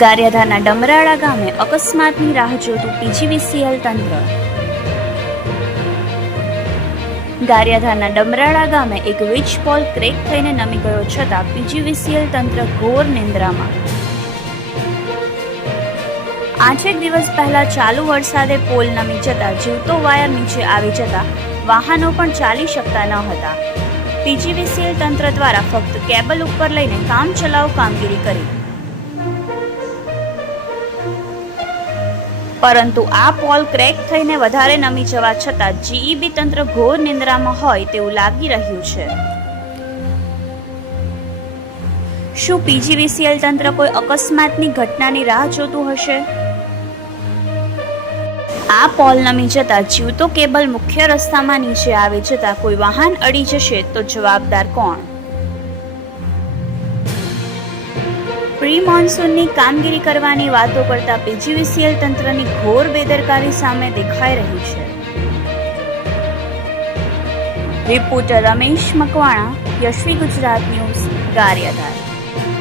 ગારિયાધારના ડમરાળા ગામે અકસ્માતની રાહ જોતું પીજીવીસીએલ તંત્ર. ગારિયાધારના ડમરાળા ગામે એક વીજ પોલ ક્રેક થઈને નમી ગયો છતાં પીજીવીસીએલ તંત્ર ઘોર નિંદ્રામાં. આઠેક દિવસ પહેલા ચાલુ વરસાદે પોલ નમી જતા જીવતો વાયર નીચે આવી જતા વાહનો પણ ચાલી શકતા ન હતા. પીજીવીસીએલ તંત્ર દ્વારા ફક્ત કેબલ ઉપર લઈને કામ ચલાવ કામગીરી કરી. પરંતુ આ પોલ ક્રેક થઈને વધારે નમી જવા છતાં જીઈબી તંત્ર ઘોર નિંદ્રામાં હોય તેવું લાગી રહ્યું છે. શું પીજીવીસીએલ તંત્ર કોઈ અકસ્માતની ઘટનાની રાહ જોતું હશે? આ પોલ નમી જતા જીવતો કેબલ મુખ્ય રસ્તામાં નીચે આવી જતા કોઈ વાહન અડી જશે તો જવાબદાર કોણ? પ્રી મોન્સૂનની કામગીરી કરવાની વાતો કરતા પીજીવીસીએલ તંત્રની ઘોર બેદરકારી સામે દેખાઈ રહી છે. Reporter Ramesh Makwana, Yashvi Gujarat news, Gariadhar.